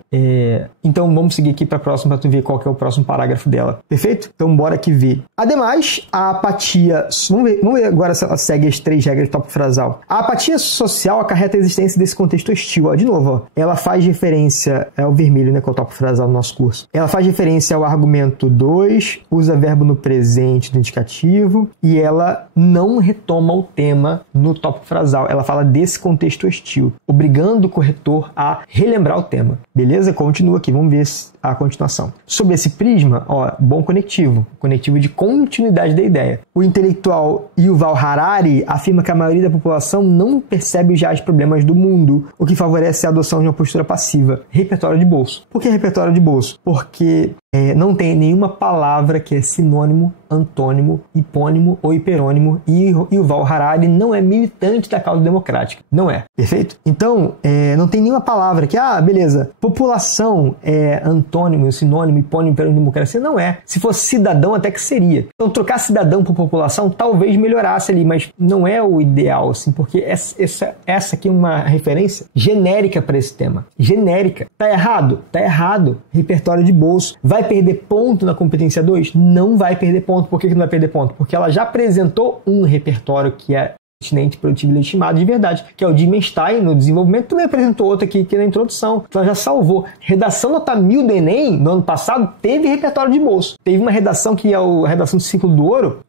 Então, vamos seguir aqui para a próxima, para tu ver qual que é o próximo parágrafo dela. Perfeito? Então, bora aqui ver. Ademais, a apatia... Vamos ver agora se ela segue as 3 regras do tópico frasal. A apatia social acarreta a existência desse contexto hostil. De novo, ela faz referência ao vermelho, né, que é o tópico frasal do nosso curso. Ela faz referência ao argumento 2, usa verbo no presente do indicativo e ela não retoma o tema no tópico frasal. Ela fala desse contexto hostil, obrigando o corretor a relembrar o tema. Beleza? Continua aqui, vamos ver a continuação. Sob esse prisma, bom conectivo de continuidade da ideia. O intelectual Yuval Harari afirma que a maioria da população não percebe já os problemas do mundo, o que favorece a adoção de uma postura passiva. Repertório de bolso. Por que repertório de bolso? Porque não tem nenhuma palavra que é sinônimo, antônimo, hipônimo ou hiperônimo, e Yuval Harari não é militante da causa democrática. Não é. Perfeito? Então, não tem nenhuma palavra que, beleza, população é antônimo, sinônimo, hipônimo, hiperônimo, democracia. Não é. Se fosse cidadão, até que seria. Então, trocar cidadão por população talvez melhorasse ali, mas não é o ideal, assim, porque essa aqui é uma referência genérica para esse tema. Genérica. Tá errado? Tá errado. Repertório de bolso. Vai perder ponto na competência 2? Não vai perder ponto. Por que não vai perder ponto? Porque ela já apresentou um repertório que é pertinente, produtivo e legitimado de verdade, que é o de Dimenstein no desenvolvimento. Também apresentou outro aqui na introdução. Então ela já salvou. Redação nota 1000 do Enem, no ano passado, teve repertório de bolso. Teve uma redação que é a redação do Ciclo do Ouro.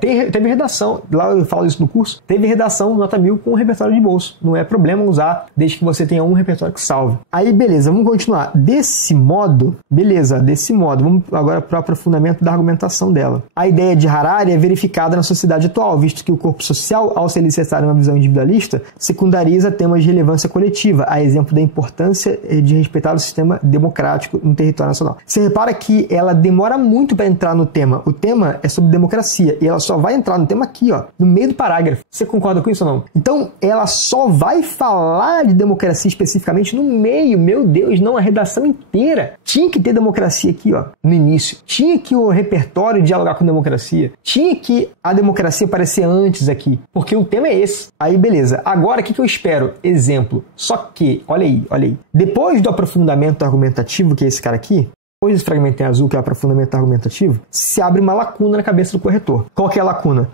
Teve redação, lá eu falo isso no curso, teve redação nota 1000 com repertório de bolso. Não é problema usar, desde que você tenha um repertório que salve. Aí, beleza, vamos continuar. Desse modo, vamos agora para o aprofundamento da argumentação dela. A ideia de Harari é verificada na sociedade atual, visto que o corpo social, ao ser necessária uma visão individualista, secundariza temas de relevância coletiva, a exemplo da importância de respeitar o sistema democrático no território nacional. Você repara que ela demora muito para entrar no tema. O tema é sobre democracia e ela só vai entrar no tema aqui, no meio do parágrafo. Você concorda com isso ou não? Então, ela só vai falar de democracia especificamente no meio. Meu Deus, não, a redação inteira. Tinha que ter democracia aqui, no início. Tinha que o repertório dialogar com democracia. Tinha que a democracia aparecer antes aqui, porque o tema é esse. Aí, beleza. Agora, o que eu espero? Exemplo. Só que, olha aí. Depois do aprofundamento argumentativo, que é esse cara aqui, depois desse fragmento em azul, que é o aprofundamento argumentativo, se abre uma lacuna na cabeça do corretor. Qual que é a lacuna?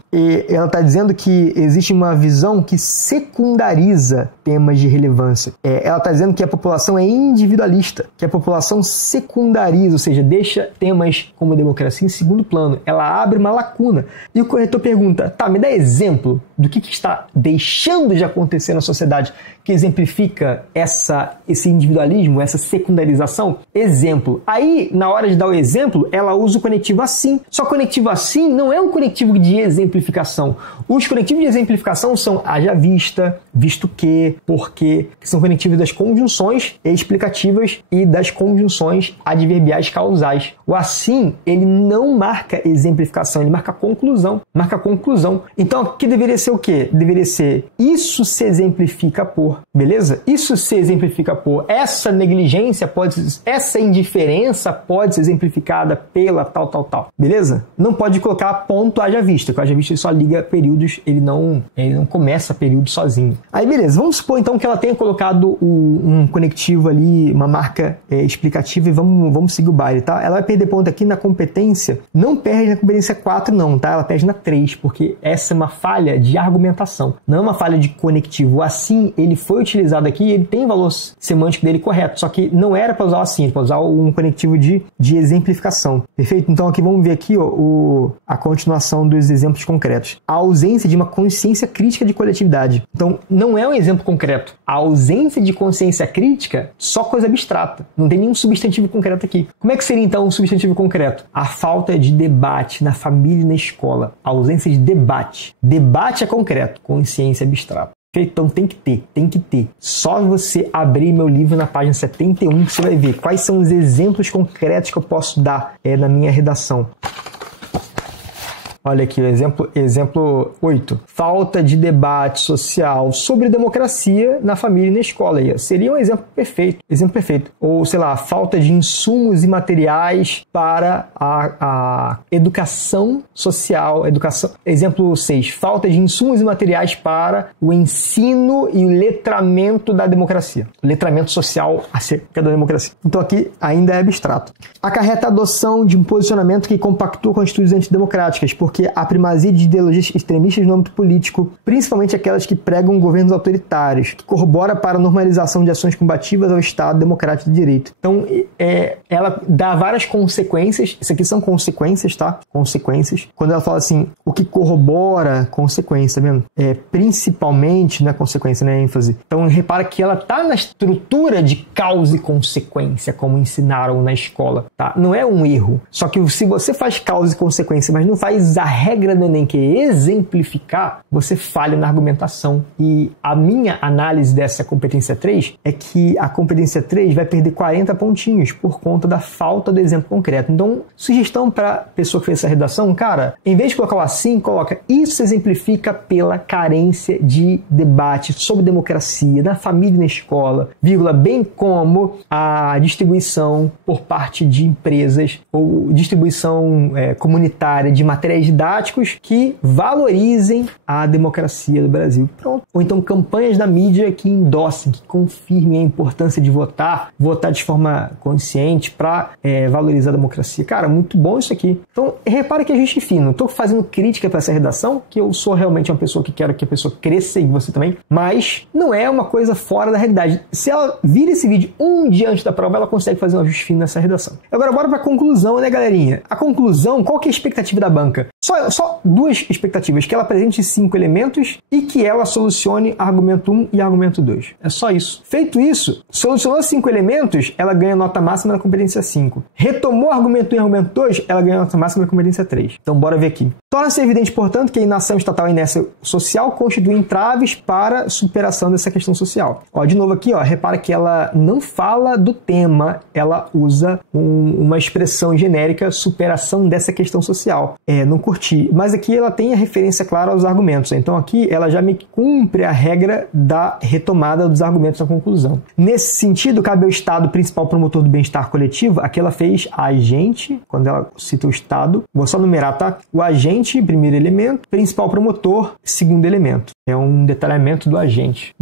Ela está dizendo que existe uma visão que secundariza temas de relevância. Ela está dizendo que a população é individualista, que a população secundariza, ou seja, deixa temas como democracia em segundo plano. Ela abre uma lacuna. E o corretor pergunta, me dá exemplo do que está deixando de acontecer na sociedade que exemplifica esse individualismo, essa secundarização? Exemplo. Aí, na hora de dar o exemplo, ela usa o conectivo assim. Só conectivo assim não é um conectivo de exemplificação. Os conectivos de exemplificação são haja vista, visto que, porque, que são conectivos das conjunções explicativas e das conjunções adverbiais causais. O assim, ele não marca exemplificação, ele marca conclusão. Então, aqui deveria ser o quê? Deveria ser isso se exemplifica por. beleza? Isso se exemplifica por essa negligência, essa indiferença pode ser exemplificada pela tal, beleza? Não pode colocar ponto haja vista, que o haja vista só liga períodos, ele não começa período sozinho. Aí beleza, vamos supor então que ela tenha colocado um conectivo ali, uma marca explicativa e vamos seguir o baile, tá? Ela vai perder ponto aqui na competência, não perde na competência 4 não, tá? Ela perde na 3, porque essa é uma falha de argumentação, não é uma falha de conectivo. Assim, ele foi utilizado aqui e ele tem o valor semântico dele correto, só que não era para usar o assim, para usar um conectivo de exemplificação, perfeito? Então aqui vamos ver aqui ó, a continuação dos exemplos concretos. A ausência de uma consciência crítica de coletividade. Então, não é um exemplo concreto. A ausência de consciência crítica, só coisa abstrata. Não tem nenhum substantivo concreto aqui. Como é que seria, então, um substantivo concreto? A falta de debate na família e na escola. A ausência de debate. Debate é concreto, consciência é abstrata. Então tem que ter. Só você abrir meu livro na página 71 que você vai ver quais são os exemplos concretos que eu posso dar na minha redação. Olha aqui, exemplo 8. Falta de debate social sobre democracia na família e na escola. Aí seria um exemplo perfeito. Ou, sei lá, falta de insumos e materiais para a educação social. Exemplo 6. Falta de insumos e materiais para o ensino e o letramento da democracia. O letramento social acerca da democracia. Então aqui ainda é abstrato. Acarreta a adoção de um posicionamento que compactua com atitudes antidemocráticas, porque a primazia de ideologias extremistas no âmbito político, principalmente aquelas que pregam governos autoritários, que corrobora para a normalização de ações combativas ao Estado democrático de direito. Então, ela dá várias consequências, isso aqui são consequências, tá? Consequências. Quando ela fala assim, o que corrobora, consequência, tá vendo? Principalmente, não é consequência, não é ênfase. Então, repara que ela tá na estrutura de causa e consequência, como ensinaram na escola, tá? Não é um erro. Só que se você faz causa e consequência, mas não faz a regra do Enem, que é exemplificar, você falha na argumentação. E a minha análise dessa competência 3 é que a competência 3 vai perder 40 pontinhos por conta da falta do exemplo concreto. Então, sugestão para a pessoa que fez essa redação, cara, em vez de colocar o assim, coloca isso exemplifica pela carência de debate sobre democracia na família e na escola, vírgula, bem como a distribuição por parte de empresas ou distribuição comunitária de materiais didáticos que valorizem a democracia do Brasil. Pronto. Ou então campanhas da mídia que endossem, que confirmem a importância de votar de forma consciente para valorizar a democracia. Cara, muito bom isso aqui. Então, repara que é ajuste fino. Não estou fazendo crítica para essa redação, que eu sou realmente uma pessoa que quero que a pessoa cresça e você também, mas não é uma coisa fora da realidade. Se ela vira esse vídeo um dia antes da prova, ela consegue fazer um ajuste fino nessa redação. Agora, bora para a conclusão, né, galerinha? A conclusão, qual que é a expectativa da banca? Só duas expectativas, que ela apresente 5 elementos e que ela solucione argumento 1 e argumento 2. É só isso. Feito isso, solucionou 5 elementos, ela ganha nota máxima na competência 5. Retomou argumento 1 e argumento 2, ela ganha nota máxima na competência 3. Então, bora ver aqui. Torna-se evidente, portanto, que a inação estatal e a inércia social constituem entraves para a superação dessa questão social. De novo aqui, repara que ela não fala do tema, ela usa uma expressão genérica, superação dessa questão social. Não curti. Mas aqui ela tem a referência clara aos argumentos. Então aqui ela já me cumpre a regra da retomada dos argumentos na conclusão. Nesse sentido, cabe ao Estado, principal promotor do bem-estar coletivo, aqui ela fez agente, quando ela cita o Estado, vou só numerar, tá? O agente, primeiro elemento, principal promotor, segundo elemento. É um detalhamento do agente.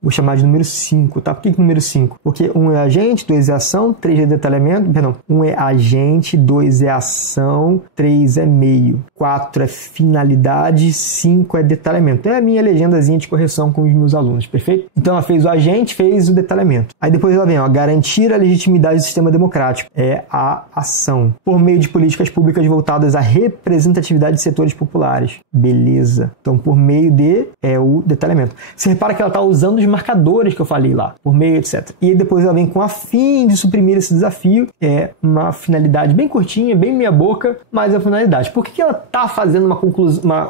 Vou chamar de número 5, tá? Por que número 5? Porque 1 é agente, 2 é ação, 3 é detalhamento, 1 é agente, 2 é ação, 3 é meio, 4 é finalidade, 5 é detalhamento. É a minha legendazinha de correção com os meus alunos, perfeito? Então ela fez o agente, fez o detalhamento. Aí depois ela vem, garantir a legitimidade do sistema democrático. É a ação. Por meio de políticas públicas voltadas à representatividade de setores populares. Beleza. Então por meio de o detalhamento. Você repara que ela está usando os marcadores que eu falei lá, por meio, etc. E aí depois ela vem com a fim de suprimir esse desafio. É uma finalidade bem curtinha, bem meia boca, mas é a finalidade. Por que ela está fazendo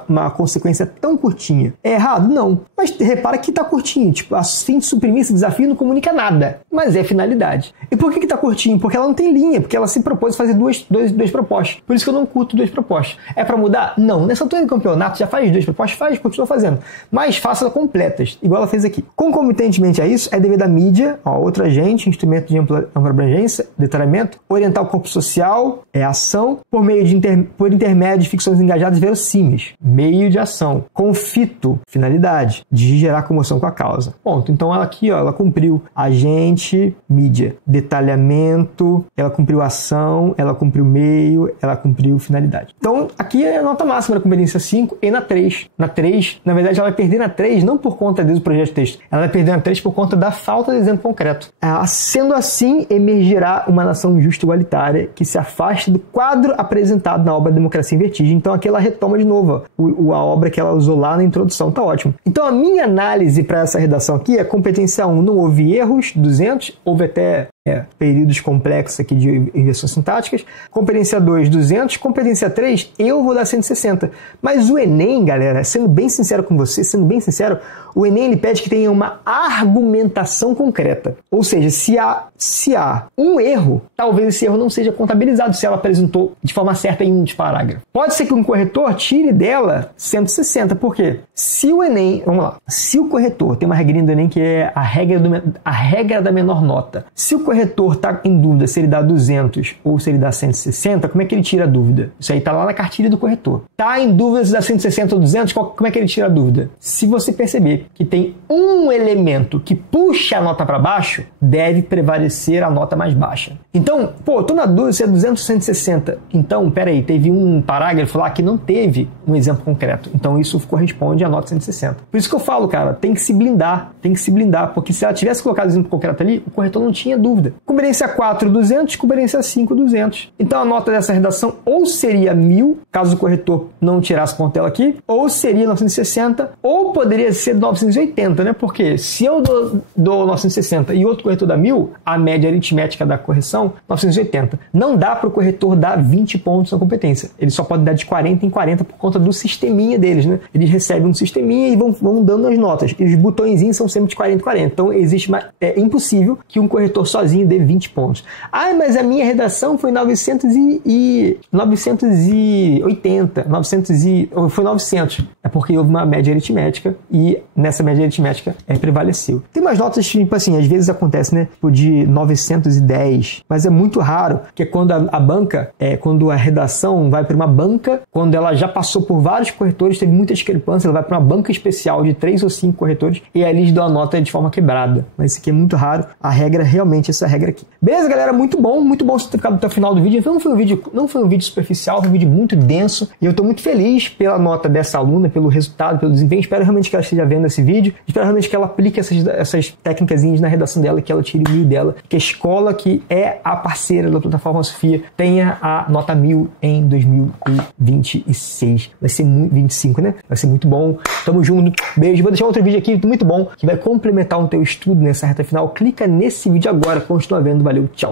uma consequência tão curtinha? É errado? Não. Mas repara que está curtinho. Tipo, a fim de suprimir esse desafio não comunica nada, mas é finalidade. E por que está curtinho? Porque ela não tem linha, porque ela se propôs fazer duas propostas. Por isso que eu não curto 2 propostas. É para mudar? Não. Nessa altura do campeonato, já faz 2 propostas, faz, continua fazendo. Mas faça completas, igual ela fez aqui. Concomitantemente a isso, é dever à mídia, outro agente, instrumento de ampla abrangência, detalhamento, orientar o corpo social, ação, por intermédio de ficções engajadas e verossímeis. Meio de ação. Confito, finalidade, de gerar comoção com a causa. Ponto. Então ela aqui, ela cumpriu agente, mídia, detalhamento, ela cumpriu ação, ela cumpriu meio, ela cumpriu finalidade. Então aqui é a nota máxima da competência 5 e na 3. Na 3, na verdade, ela vai perder na 3 não por conta do projeto de texto, ela vai perder na 3 por conta da falta de exemplo concreto. Sendo assim, emergirá uma nação justa e igualitária que se afaste do quadro apresentado na obra Democracia em Vertigem. Então aqui ela retoma de novo a obra que ela usou lá na introdução, tá ótimo. Então a minha análise para essa redação aqui é competência 1, não houve erros, 200, houve até períodos complexos aqui de inversões sintáticas. Competência 2, 200. Competência 3, eu vou dar 160. Mas o Enem, galera, sendo bem sincero com você, o Enem ele pede que tenha uma argumentação concreta. Ou seja, se há um erro, talvez esse erro não seja contabilizado se ela apresentou de forma certa em um dos parágrafos. Pode ser que um corretor tire dela 160. Por quê? Se o Enem, vamos lá, se o corretor tem uma regrinha do Enem que é a regra da menor nota. Se o corretor está em dúvida se ele dá 200 ou se ele dá 160, como é que ele tira a dúvida? Isso aí está lá na cartilha do corretor. Está em dúvida se dá 160 ou 200, como é que ele tira a dúvida? Se você perceber que tem um elemento que puxa a nota para baixo, deve prevalecer a nota mais baixa. Então, tô na dúvida se é 200 ou 160. Então, peraí, teve um parágrafo lá que não teve um exemplo concreto. Então, isso corresponde à nota 160. Por isso que eu falo, cara, tem que se blindar, porque se ela tivesse colocado o exemplo concreto ali, o corretor não tinha dúvida. Competência 4, 200, competência 5, 200. Então, a nota dessa redação ou seria 1000, caso o corretor não tirasse ponto dela aqui, ou seria 960, ou poderia ser 980, né? Porque se eu dou 960 e outro corretor dá 1000, a média aritmética da correção, 980. Não dá para o corretor dar 20 pontos na competência. Ele só pode dar de 40 em 40 por conta do sisteminha deles, né? Eles recebem um sisteminha e vão dando as notas. E os botõezinhos são sempre de 40 em 40. Então, é impossível que um corretor sozinho dê 20 pontos. Mas a minha redação foi 980, foi 900. É porque houve uma média aritmética e nessa média aritmética prevaleceu. Tem umas notas, tipo assim, às vezes acontece, né? Tipo de 910, mas é muito raro, que é quando a banca, quando a redação vai para uma banca, quando ela já passou por vários corretores, teve muita discrepância, ela vai para uma banca especial de 3 ou 5 corretores e aí eles dão a nota de forma quebrada. Mas isso aqui é muito raro. A regra realmente é essa regra aqui. Beleza, galera? Muito bom você ter ficado até o final do vídeo. Então não foi um vídeo superficial, foi um vídeo muito denso e eu estou muito feliz pela nota dessa aluna, pelo resultado, pelo desempenho. Espero realmente que ela esteja vendo esse vídeo. Espero realmente que ela aplique essas técnicas na redação dela, que ela tire 1000 dela, que a escola que é a parceira da plataforma Sofia tenha a nota 1000 em 2026. Vai ser 25, né? Vai ser muito bom. Tamo junto. Beijo. Vou deixar outro vídeo aqui muito bom que vai complementar o teu estudo nessa reta final. Clica nesse vídeo agora. Continua vendo. Valeu. Tchau.